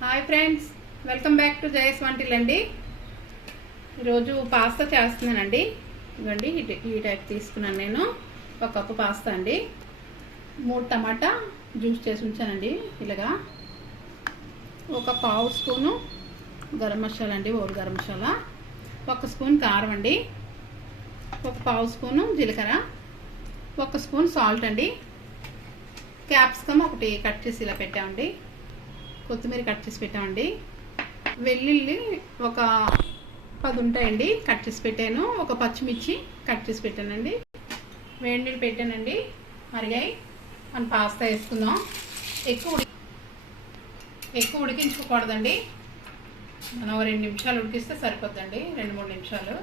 Hi friends, welcome back to Jaya స్వంటిల్ అండి. ఈరోజు పాస్తా చేస్తున్నానండి. ఇవ్వండి, ఈ టైప్ తీసుకున్నాను. నేను ఒక కప్పు పాస్తా అండి. 3 టమాటా జ్యూస్ చేసి ఉంచానండి. ఇలాగా ఒక పావు స్పూను గరం మసాలా అండి, ఓరు గరం మసాలా, 1 స్పూన్ కారం అండి, ఒక పావు స్పూను జీలకర్ర, 1 స్పూన్ సాల్ట్ అండి, క్యాప్సికమ్ ఒకటి కట్ చేసి ఇలా పెట్టామండి, కొత్తిమీర కట్ చేసి పెట్టామండి, వెల్లుల్లి ఒక 10 ఉంటాయండి కట్ చేసి పెట్టాను, ఒక పచ్చిమిర్చి కట్ చేసి పెట్టానండి. వేడి నీళ్ళు పెట్టానండి, మరిగాయి. మనం పాస్తా వేసుకుందాం. ఎక్కువ ఉడికించుకోకూడదండి. మనం 2 నిమిషాలు ఉడికిస్తే సరిపోద్దండి, 2-3 నిమిషాలు.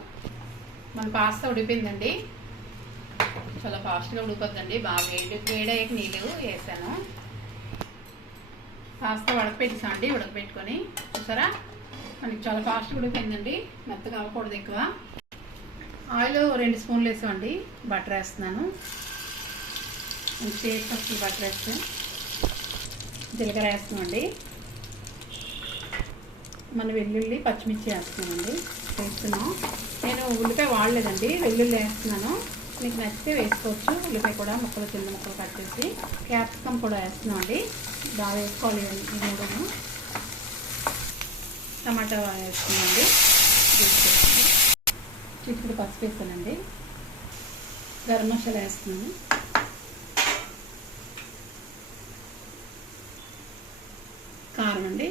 మన పాస్తా ఉడిపోయిందండి, చాలా ఫాస్ట్గా ఉడిపోద్దండి. బాగా వేడయ్యాక నీళ్ళు వేసాను. పాస్తా ఉడకపెట్టేసామండి, ఉడకపెట్టుకొని చూసారా, మనకి చాలా ఫాస్ట్గా ఉడిపోయిందండి. మెత్తగా అవ్వకూడదు ఎక్కువ. ఆయిల్ 2 స్పూన్లు వేసామండి. బటర్ వేస్తున్నాను, షేక్ ఫస్ట్ బటర్ వేస్తే జీలకర్ర వేస్తున్నామండి. మన వెల్లుల్లి పచ్చిమిర్చి వేస్తున్నామండి. నేను ఉల్లిపాయ వాడలేదండి, వెల్లుల్లి వేస్తున్నాను. మీకు నచ్చితే వేసుకోవచ్చు. ఉల్లిపాయ కూడా ముక్కలు, చిన్న ముక్కలు కట్ చేసి, క్యాప్సికమ్ కూడా వేస్తున్నాం అండి. బాగా వేసుకోవాలి. ఇది కూడా టమాటా వేస్తున్నామండి, చిక్కుడు పసుపు వేస్తానండి, గరం మసాలా వేస్తున్నాను, కారం అండి,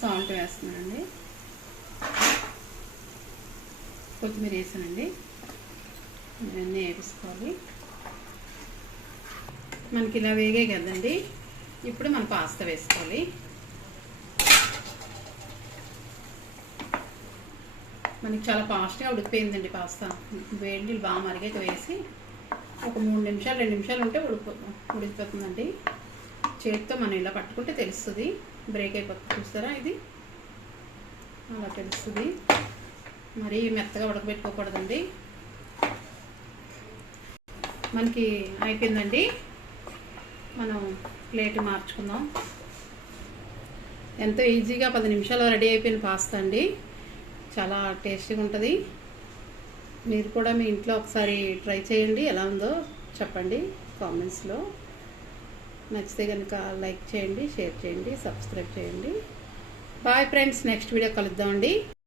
సాల్ట్ వేస్తున్నానండి, కొత్తిమీర వేసానండి. ఇవన్నీ వేసుకోవాలి. మనకి ఇలా వేగే కదండి. ఇప్పుడు మనం పాస్తా వేసుకోవాలి. మనకి చాలా ఫాస్ట్గా ఉడికిపోయిందండి పాస్తా. వేడి నీళ్ళు బాగా మరిగాక వేసి ఒక 3 నిమిషాలు 2 నిమిషాలు ఉంటే ఉడికిపోతుందండి. చేతితో మనం ఇలా పట్టుకుంటే తెలుస్తుంది, బ్రేక్ అయిపోతుంది. చూస్తారా, ఇది అలా తెలుస్తుంది. మరీ మెత్తగా ఉడకబెట్టుకోకూడదండి. మనకి అయిపోయిందండి. మనం ప్లేట్ మార్చుకుందాం. ఎంతో ఈజీగా 10 నిమిషాలు రెడీ అయిపోయిన పాస్తా అండి. చాలా టేస్టీగా ఉంటుంది. మీరు కూడా మీ ఇంట్లో ఒకసారి ట్రై చేయండి, ఎలా ఉందో చెప్పండి కామెంట్స్లో. నచ్చితే కనుక లైక్ చేయండి, షేర్ చేయండి, సబ్స్క్రైబ్ చేయండి. బాయ్ ఫ్రెండ్స్, నెక్స్ట్ వీడియో కలుద్దామండి.